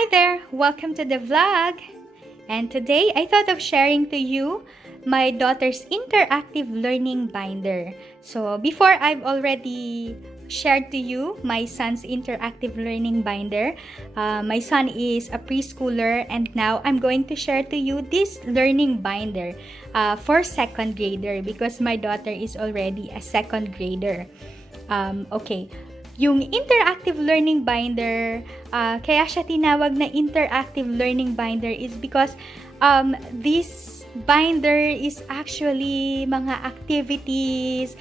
Hi there! Welcome to the vlog! And today, I thought of sharing to you my daughter's interactive learning binder. So, before I've already shared to you my son's interactive learning binder. My son is a preschooler and now I'm going to share to you this learning binder for second grader because my daughter is already a second grader. Okay. Yung interactive learning binder, kaya siya tinawag na interactive learning binder is because this binder is actually mga activities,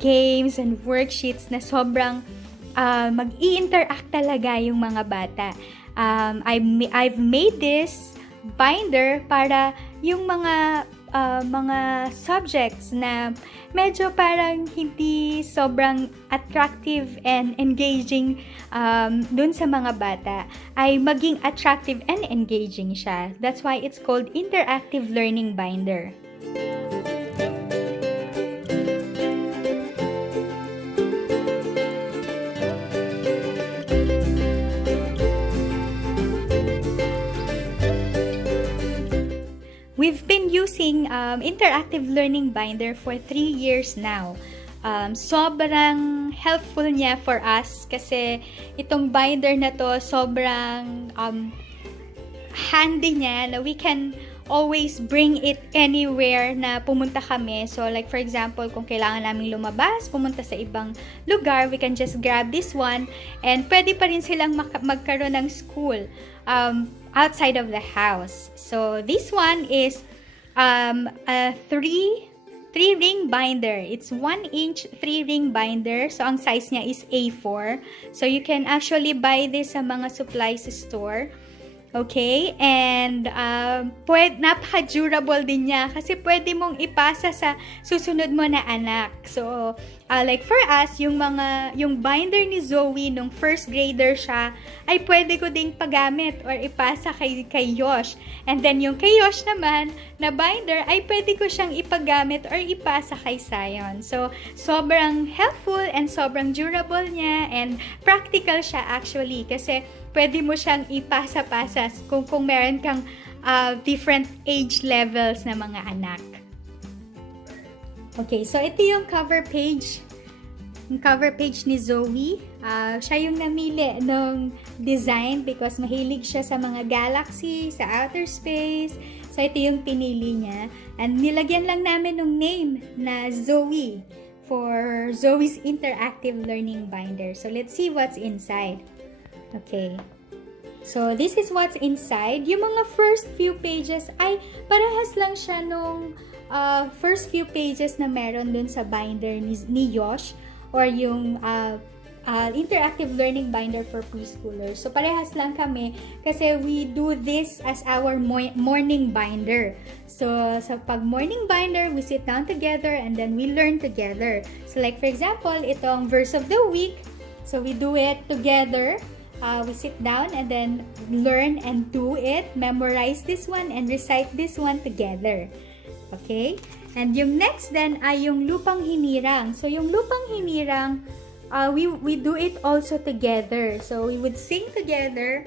games, and worksheets na sobrang mag-i-interact talaga yung mga bata. I've made this binder para yung mga subjects na medyo parang hindi sobrang attractive and engaging dun sa mga bata ay maging attractive and engaging siya. That's why it's called interactive learning binder. We've been using interactive learning binder for 3 years now. Sobrang helpful niya for us kasi itong binder na to sobrang handy niya na we can always bring it anywhere na pumunta kami. So like for example, kung kailangan namin lumabas, pumunta sa ibang lugar, we can just grab this one and pwede pa rin silang magkaroon ng school outside of the house. So this one is a 3-ring binder. It's 1-inch 3-ring binder. So ang size niya is A4. So you can actually buy this sa mga supplies store. Okay? And napaka-durable din niya kasi pwede mong ipasa sa susunod mo na anak. So, like for us, yung binder ni Zoe nung first grader siya, ay pwede ko ding paggamit or ipasa kay Yosh. And then yung kay Yosh naman, na binder, ay pwede ko siyang ipagamit or ipasa kay Zion. So, sobrang helpful and sobrang durable niya and practical siya actually kasi pwede mo siyang ipasa-pasa kung meron kang different age levels na mga anak. Okay, so ito yung cover page. Yung cover page ni Zoe. Siya yung namili ng design because mahilig siya sa mga galaxy, sa outer space. So ito yung pinili niya. And nilagyan lang namin ng name na Zoe for Zoe's interactive learning binder. So let's see what's inside. Okay. So, this is what's inside. Yung mga first few pages ay parehas lang siya nung first few pages na meron dun sa binder ni Yosh or yung interactive learning binder for preschoolers. So, parehas lang kami kasi we do this as our morning binder. So, sa pag morning binder, we sit down together and then we learn together. So, like for example, itong verse of the week. So, we do it together. We sit down and then learn and do it, memorize this one, and recite this one together. Okay? And yung next then ay yung lupang hinirang. So, yung lupang hinirang, we do it also together. So, we would sing together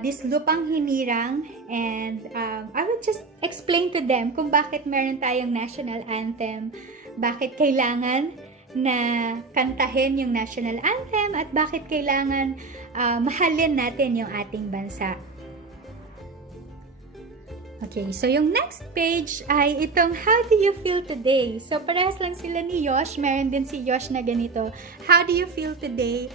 this lupang hinirang and I would just explain to them kung bakit meron tayong national anthem, bakit kailangan na kantahin yung national anthem at bakit kailangan mahalin natin yung ating bansa. Okay, so yung next page ay itong How do you feel today? So parehas lang sila ni Yosh, meron din si Yosh na ganito. How do you feel today?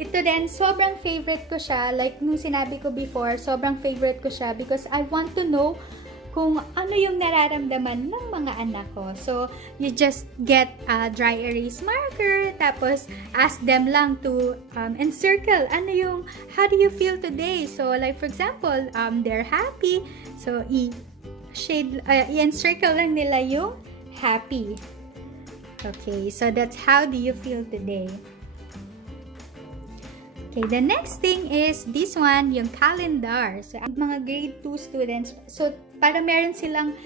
Ito din, sobrang favorite ko siya. Like nung sinabi ko before, sobrang favorite ko siya because I want to know kung ano yung nararamdaman ng mga anak ko. So, you just get a dry erase marker, tapos ask them lang to encircle. Ano yung, how do you feel today? So, like for example, they're happy. So, i-encircle lang nila yung happy. Okay, so that's how do you feel today. Okay, the next thing is this one, yung calendar. So, ang mga grade 2 students, so, para meron silang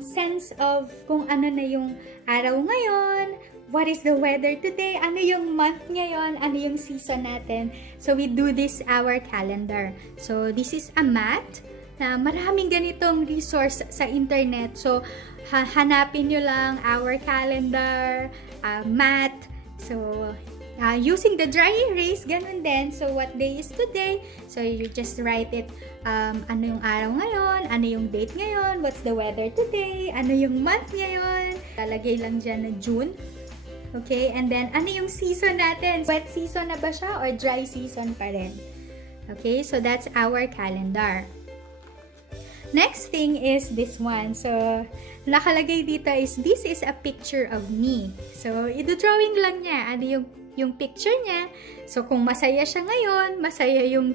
sense of kung ano na yung araw ngayon, what is the weather today, ano yung month ngayon, ano yung season natin. So we do this our calendar. So this is a mat na maraming ganitong resource sa internet. So hanapin nyo lang our calendar, mat. So using the dry erase, ganun din. So, what day is today? So, you just write it, ano yung araw ngayon, ano yung date ngayon, what's the weather today, ano yung month ngayon. Lalagay lang dyan na June. Okay, and then, ano yung season natin? Wet season na ba siya or dry season pa rin? Okay, so that's our calendar. Next thing is this one. So, nakalagay dito is, this is a picture of me. So, i-drawing lang niya. Ano yung picture niya. So, kung masaya siya ngayon, masaya yung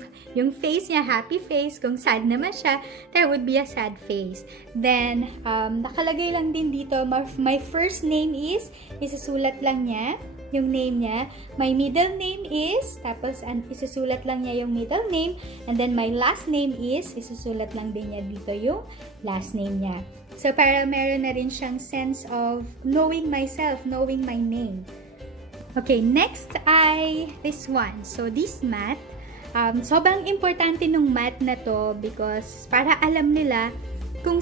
face niya, happy face. Kung sad naman siya, that would be a sad face. Then, nakalagay lang din dito, my first name is, isusulat lang niya yung name niya. My middle name is, tapos isusulat lang niya yung middle name. And then, my last name is, isusulat lang din niya dito yung last name niya. So, para meron na rin siyang sense of knowing myself, knowing my name. Okay, next ay this one. So, this math, sobrang importante nung math na to because para alam nila kung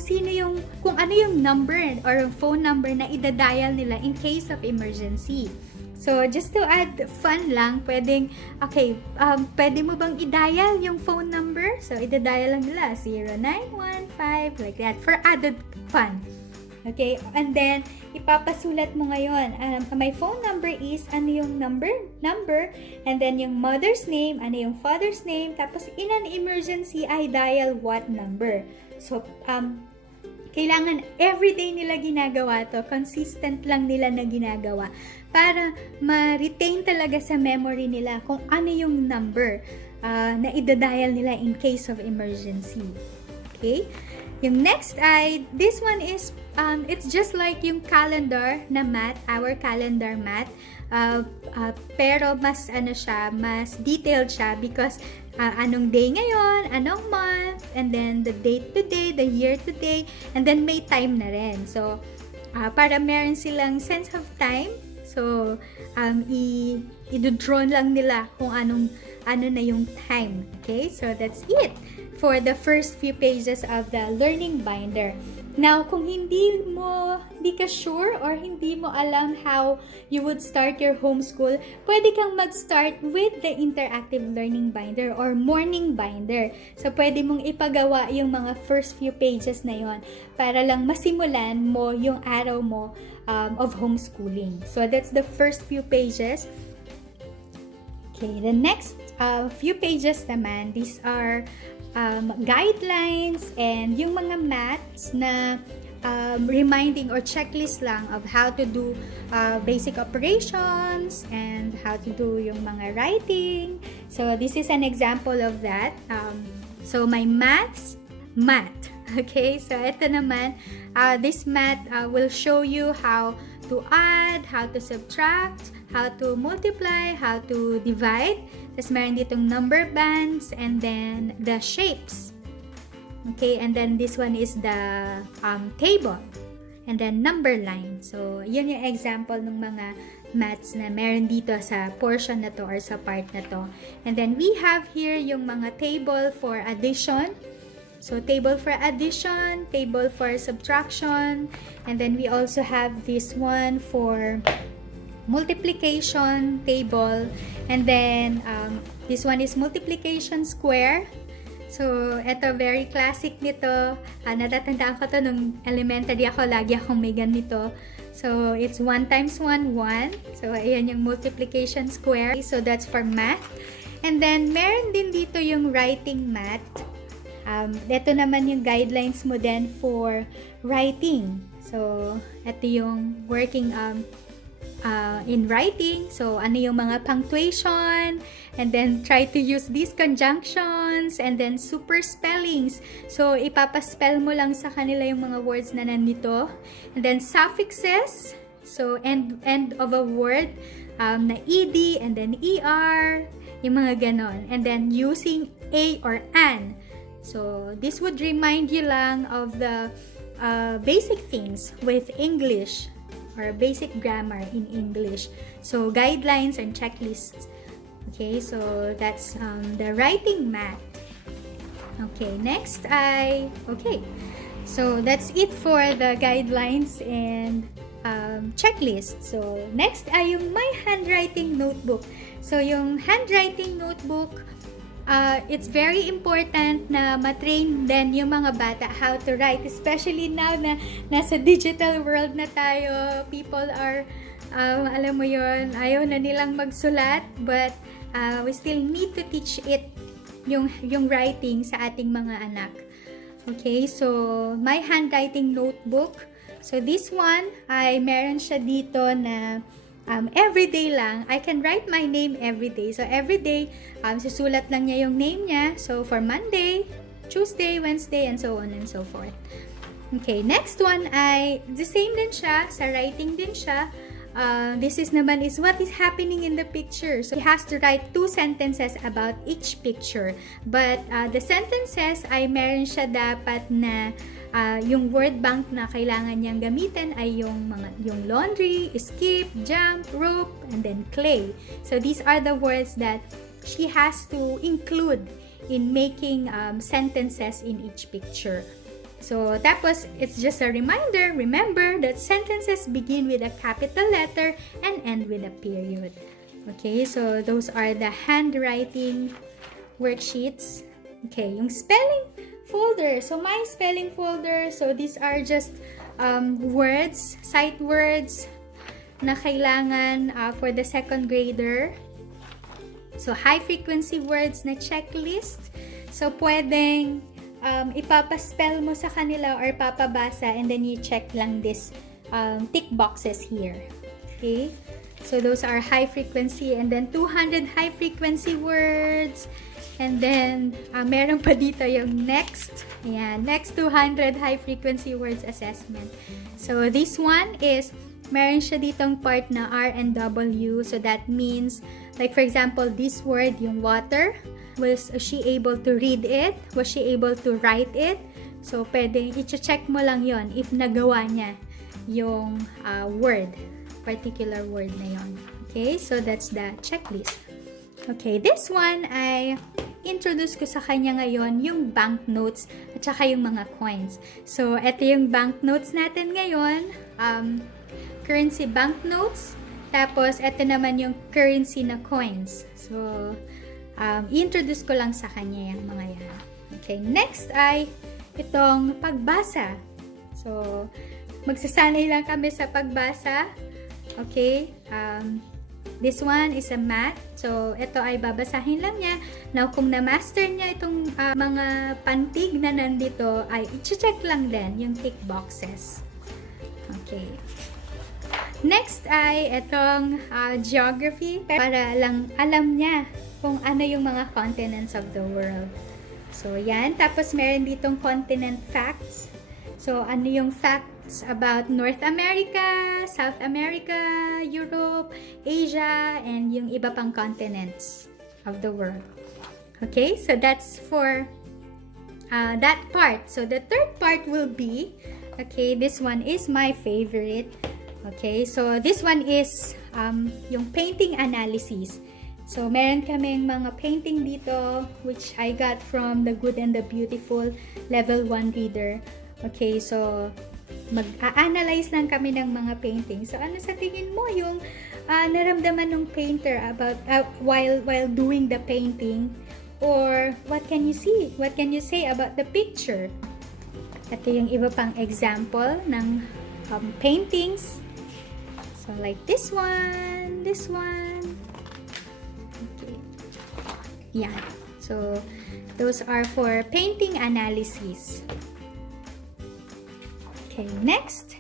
ano yung number or phone number na idadial nila in case of emergency. So, just to add fun lang, pwede mo bang i-dial yung phone number? So, idadial lang nila 0915, like that, for added fun. Okay, and then, ipapasulat mo ngayon, my phone number is, ano yung number, and then yung mother's name, ano yung father's name, tapos in an emergency, I dial what number. So, kailangan everyday nila ginagawa to, consistent lang nila na ginagawa, para ma-retain talaga sa memory nila kung ano yung number na idadial nila in case of emergency. Okay? Yung next ay, this one is, it's just like yung calendar na math, our calendar math, pero mas mas detailed siya because anong day ngayon, anong month, and then the date today, the year today, and then may time na rin. So, para meron silang sense of time, so, i-draw lang nila kung ano na yung time. Okay? So, that's it for the first few pages of the learning binder. Now, kung hindi ka sure or hindi mo alam how you would start your homeschool, pwede kang mag-start with the interactive learning binder or morning binder. So, pwede mong ipagawa yung mga first few pages na yon para lang masimulan mo yung araw mo of homeschooling. So, that's the first few pages. Okay, the next few pages naman, these are guidelines and yung mga maths na reminding or checklist lang of how to do basic operations and how to do yung mga writing. So, this is an example of that. So, my math. Okay, so ito naman, this math will show you how to add, how to subtract, how to multiply, how to divide. Tapos meron ditong number bands and then the shapes. Okay, and then this one is the table. And then number line. So, yun yung example ng mga maths na meron dito sa portion na to or sa part na to. And then we have here yung mga table for addition. So, table for addition, table for subtraction, and then we also have this one for multiplication table, and then this one is multiplication square. So, ito, very classic nito. Natatandaan ko to nung elementary ako, lagi akong may ganito. So, it's 1 times 1, 1. So, ayan yung multiplication square. So, that's for math. And then, meron din dito yung writing math. Ito naman yung guidelines mo din for writing. So, ito yung working in writing. So, ano yung mga punctuation, and then try to use these conjunctions, and then super spellings. So, ipapaspell mo lang sa kanila yung mga words na nandito. And then suffixes. So, end of a word na ed, and then er, yung mga ganon. And then using a or an. So, this would remind you lang of the basic things with English. or basic grammar in English. So, guidelines and checklists. Okay, so that's the writing math. Okay, next so that's it for the guidelines and checklist. So, next ay yung my handwriting notebook. So, yung handwriting notebook, it's very important na matrain din yung mga bata how to write, especially now na nasa digital world na tayo. People are, alam mo yon, ayaw na nilang magsulat, but we still need to teach it yung writing sa ating mga anak. Okay, so my handwriting notebook. So this one ay meron siya dito na everyday lang. I can write my name every day. So every day, susulat lang niya yung name niya. So for Monday, Tuesday, Wednesday, and so on and so forth. Okay, next one ay the same din siya. Sa writing din siya. This is naman is what is happening in the picture. So, he has to write 2 sentences about each picture. But, the sentences ay meron siya dapat na yung word bank na kailangan niyang gamitin ay yung laundry, skip, jump, rope, and then clay. So, these are the words that she has to include in making sentences in each picture. So, tapos, it's just a reminder, remember that sentences begin with a capital letter and end with a period. Okay, so those are the handwriting worksheets. Okay, yung spelling folder. So, my spelling folder, so these are just words, sight words na kailangan for the second grader. So, high frequency words na checklist. So, pwedeng ipapaspell mo sa kanila or papabasa and then you check lang this tick boxes here. Okay? So, those are high frequency and then 200 high frequency words and then meron pa dito yung next. Ayan, next 200 high frequency words assessment. So, this one is meron siya ditong part na R and W. So, that means like for example, this word, yung water, was she able to read it? Was she able to write it? So, pwedeng i-check mo lang yon if nagawa niya yung word, particular word na yon. Okay, so that's the checklist. Okay, this one ay introduce ko sa kanya ngayon yung banknotes at saka yung mga coins. So, ito yung banknotes natin ngayon. Currency banknotes. Tapos, ito naman yung currency na coins. So, i-introduce ko lang sa kanya yung mga yan. Okay, next ay itong pagbasa. So, magsasanay lang kami sa pagbasa. Okay, this one is a math. So, ito ay babasahin lang niya. Now, kung na-master niya itong mga pantig na nandito, ay i-check lang din yung tick boxes. Okay. Next ay itong geography para lang alam niya kung ano yung mga continents of the world. So, yan. Tapos, meron ditong continent facts. So, ano yung facts about North America, South America, Europe, Asia, and yung iba pang continents of the world. Okay? So, that's for that part. So, the third part will be, okay, this one is my favorite. Okay, so this one is yung painting analysis. So, meron kaming mga painting dito which I got from The Good and the Beautiful Level 1 Reader. Okay, so mag-a-analyze lang kami ng mga painting. So, ano sa tingin mo yung naramdaman ng painter about while doing the painting? Or what can you see? What can you say about the picture? Ito yung iba pang example ng paintings. So, like this one. Okay. Yan. So, those are for painting analysis. Okay, next.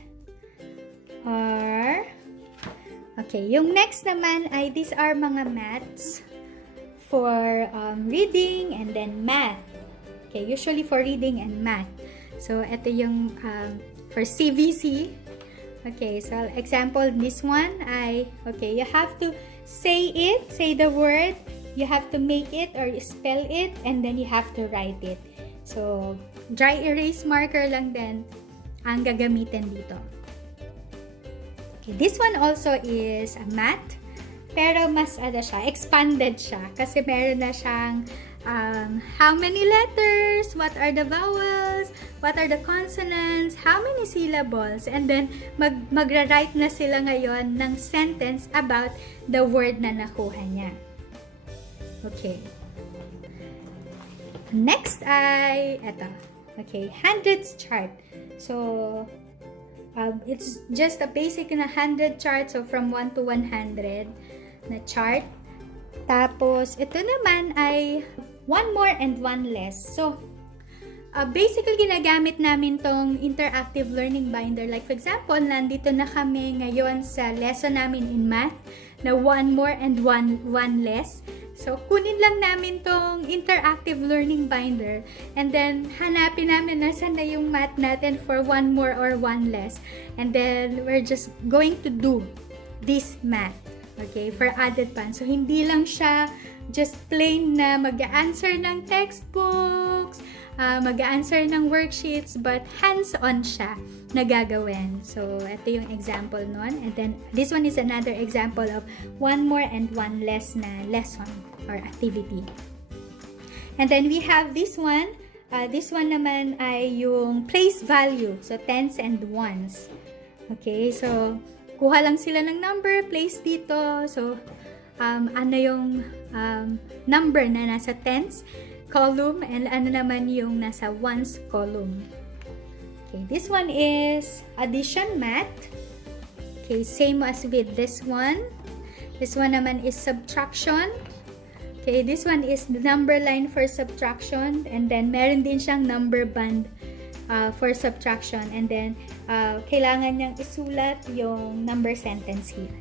Okay, yung next naman ay these are mga maths for reading and then math. Okay, usually for reading and math. So, ito yung for CVC. Okay, so example, this one ay, okay, you have to say the word, you have to make it or spell it, and then you have to write it. So, dry erase marker lang din ang gagamitin dito. Okay, this one also is a math, pero mas siya, expanded siya. Kasi meron na siyang how many letters, what are the vowels, what are the consonants, how many syllables, and then magra-write na sila ngayon ng sentence about the word na nakuha niya. Okay. Next ay, eto. Okay, hundreds chart. So, it's just a basic na 100 chart. So, from 1 to 100 na chart. Tapos, ito naman ay one more and one less. So, basically, ginagamit namin tong interactive learning binder. Like, for example, nandito na kami ngayon sa lesson namin in math na one more and one less. So, kunin lang namin tong interactive learning binder and then hanapin namin nasan na yung math natin for one more or one less. And then, we're just going to do this math. Okay, for added fun. So, hindi lang siya just plain na mag-answer ng textbooks, mag-answer ng worksheets, but hands-on siya na gagawin. So, ito yung example nun. And then, this one is another example of one more and one less na lesson or activity. And then, we have this one. This one naman ay yung place value. So, tens and ones. Okay, so, kuha lang sila ng number, place dito. So, ano yung number na nasa tens column and ano naman yung nasa ones column. Okay, this one is addition math. Okay, same as with this one. This one naman is subtraction. Okay, this one is the number line for subtraction, and then meron din siyang number band for subtraction, and then kailangan niyang isulat yung number sentence here.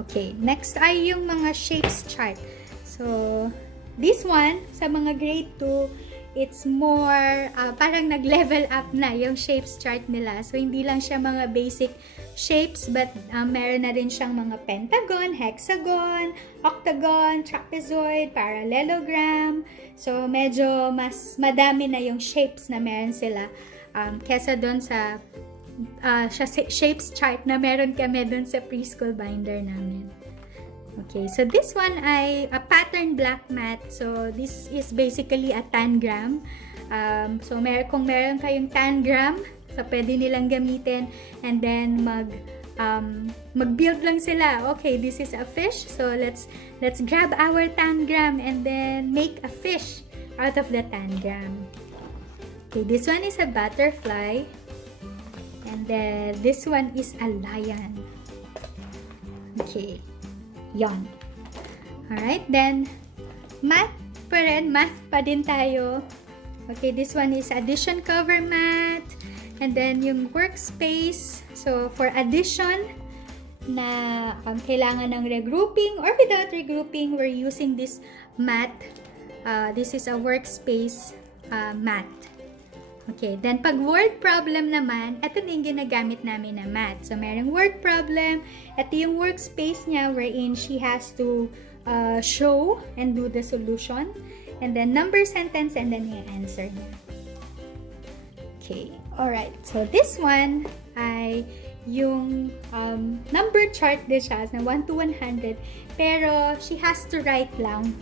Okay, next ay yung mga shapes chart. So, this one, sa mga grade 2, it's more, parang nag-level up na yung shapes chart nila. So, hindi lang siya mga basic shapes, but meron na rin siyang mga pentagon, hexagon, octagon, trapezoid, parallelogram. So, medyo mas madami na yung shapes na meron sila kesa doon sa shapes chart na meron kami doon sa preschool binder namin. Okay, so this one ay a pattern black mat. So, this is basically a tangram. So, kung meron kayong tangram, so pwede nilang gamitin, and then mag-build lang sila. Okay, this is a fish. So, let's grab our tangram and then make a fish out of the tangram. Okay, this one is a butterfly. And then, this one is a lion. Okay. Yan. Alright, then, math pa din tayo. Okay, this one is addition cover math. And then, yung workspace. So, for addition, na kailangan ng regrouping or without regrouping, we're using this math. This is a workspace math. Okay, then pag word problem naman, ito din ginagamit namin na math. So, merong word problem. Ito yung workspace niya wherein she has to show and do the solution. And then, number sentence and then yung answer niya. Okay, alright. So, this one ay yung number chart din siya na 1 to 100. Pero, she has to write lang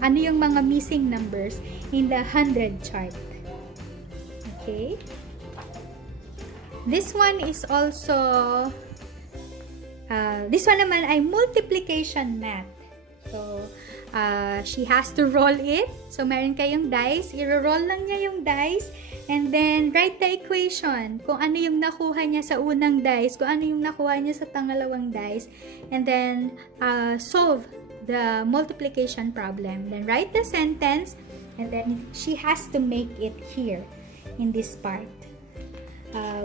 ano yung mga missing numbers in the 100 chart. Okay. This one is also, this one naman ay multiplication math. So, she has to roll it. So, meron kayong dice. I-roll lang niya yung dice. And then, write the equation. Kung ano yung nakuha niya sa unang dice. Kung ano yung nakuha niya sa pangalawang dice. And then, solve the multiplication problem. Then, write the sentence. And then, she has to make it here. In this part.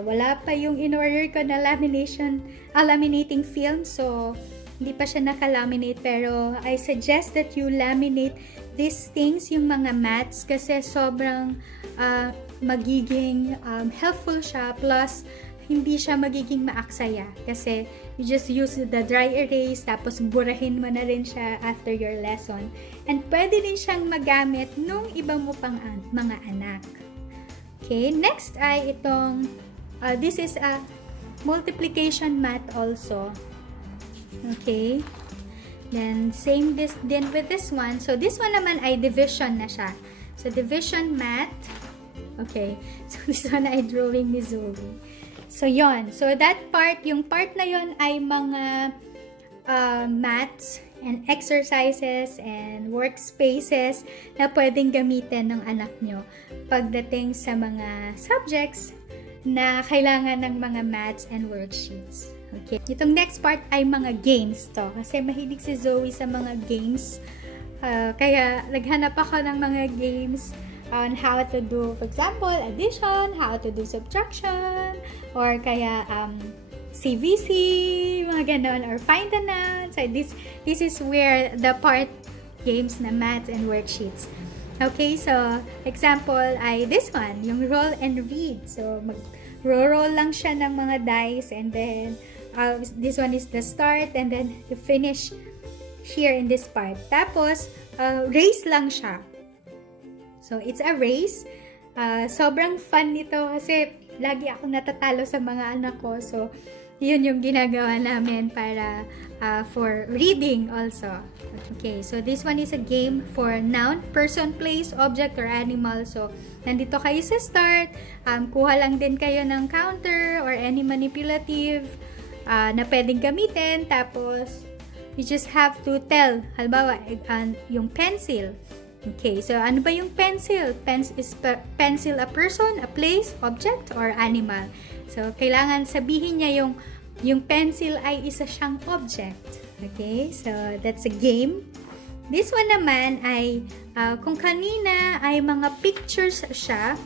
Wala pa yung in-order ko na laminating film. So, hindi pa siya naka-laminate. Pero, I suggest that you laminate these things, yung mga maths. Kasi sobrang magiging helpful siya. Plus, hindi siya magiging maaksaya. Kasi, you just use the dry erase. Tapos, burahin mo na rin siya after your lesson. And pwede din siyang magamit nung iba mo pang mga anak. Okay, next ay itong, this is a multiplication math also. Okay. Then, same din with this one. So, this one naman ay division na siya. So, division math. Okay. So, this one ay drawing ni Zoe. So, yon. So, that part, yung part na yon ay mga maths and exercises and workspaces na pwedeng gamitin ng anak nyo pagdating sa mga subjects na kailangan ng mga maths and worksheets. Okay. Itong next part ay mga games to. Kasi mahilig si Zoe sa mga games. Kaya naghanap ako ng mga games on how to do, for example, addition, how to do subtraction, or kaya CVC, mga ganon, or find the noun. So this is where the part games na maths and worksheets. Okay, so example ay this one, yung roll and read. So mag-roll lang siya ng mga dice, and then this one is the start, and then you finish here in this part. Tapos, race lang siya. So, it's a race. Sobrang fun nito kasi lagi akong natatalo sa mga anak ko. So, yun yung ginagawa namin para for reading also. Okay, so this one is a game for noun, person, place, object, or animal. So, nandito kayo sa start. Kuha lang din kayo ng counter or any manipulative na pwedeng gamitin. Tapos, you just have to tell. Halimbawa, yung pencil. Okay, so ano ba yung pencil? Pencil a person, a place, object, or animal? So, kailangan sabihin niya yung pencil ay isa siyang object. Okay, so that's a game. This one naman ay, kung kanina ay mga pictures siya.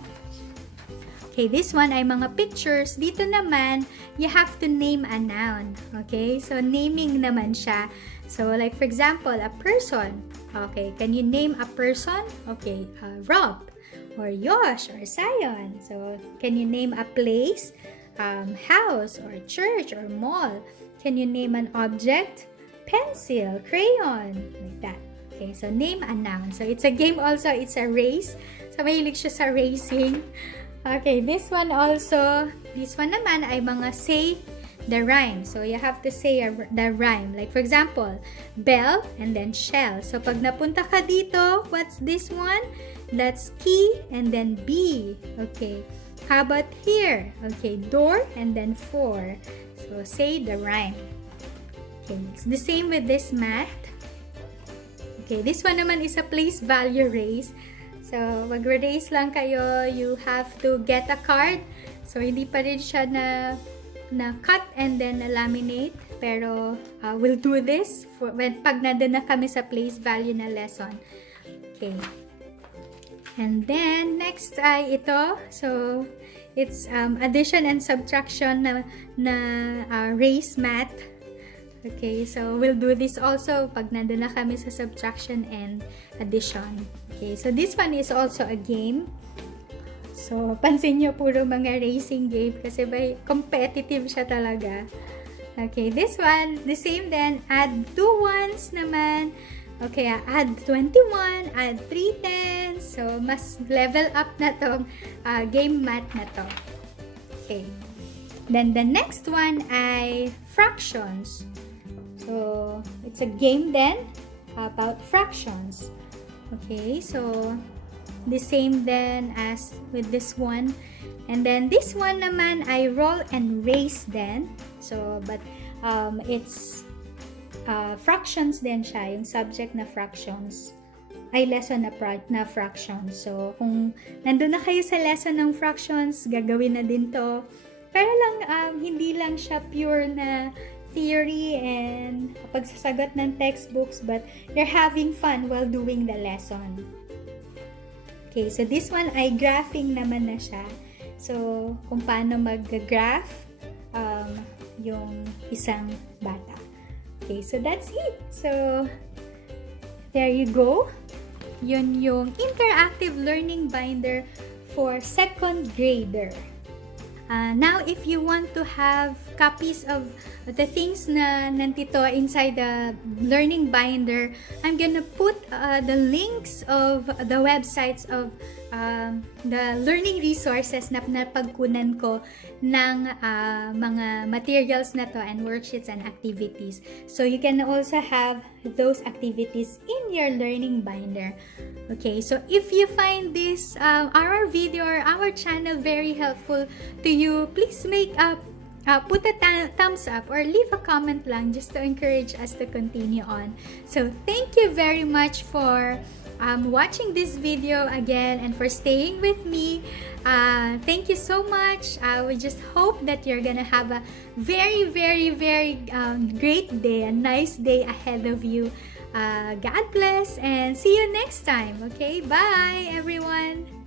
Okay, this one ay mga pictures. Dito naman, you have to name a noun. Okay, so naming naman siya. So, like for example, a person. Okay, can you name a person? Okay, Rob, or Yosh, or Sion. So, can you name a place? House, or church, or mall. Can you name an object? Pencil, crayon, like that. Okay, so name a noun. So, it's a game also. It's a race. So, mahilig siya sa racing. Okay, this one also, this one naman ay mga say the rhyme. So, you have to say the rhyme. Like, for example, bell and then shell. So, pag napunta ka dito, what's this one? That's key and then B. Okay. How about here? Okay, door and then for. So, say the rhyme. Okay, it's the same with this math. Okay, this one naman is a place value race. So, mag-race lang kayo. You have to get a card. So, hindi pa rin siya na cut and then na laminate. Pero, we'll do this pag nandun na kami sa place value na lesson. Okay. And then, next ay ito. So, it's addition and subtraction na race math. Okay, so we'll do this also pag nandun na kami sa subtraction and addition. Okay, so this one is also a game. So, pansin nyo, puro mga racing game kasi competitive siya talaga. Okay, this one, the same then, add 2 ones naman. Okay, add 21, add 3 tens. So, mas level up na tong game math na to. Okay. Then, the next one ay fractions. So, it's a game then about fractions. Okay, so, the same then as with this one. And then, this one naman ay roll and race then. So, but it's fractions din siya, yung subject na fractions. Ay, lesson na fractions. So, kung nandun na kayo sa lesson ng fractions, gagawin na din to. Pero lang, hindi lang siya pure na theory and pagsasagot ng textbooks, but you're having fun while doing the lesson. Okay, so this one ay graphing naman na siya. So, kung paano mag-graph yung isang bata. Okay, so that's it. So, there you go. Yun yung interactive learning binder for second grader. Now, if you want to have copies of the things na nandito inside the learning binder, I'm gonna put the links of the websites of the learning resources na napagkunan ko ng mga materials na to and worksheets and activities. So you can also have those activities in your learning binder. Okay, so if you find this our video or our channel very helpful to you, please put a thumbs up or leave a comment lang just to encourage us to continue on. So thank you very much for watching this video again and for staying with me. Thank you so much. We just hope that you're gonna have a very, very, very great day, a nice day ahead of you. God bless and see you next time. Okay, bye everyone.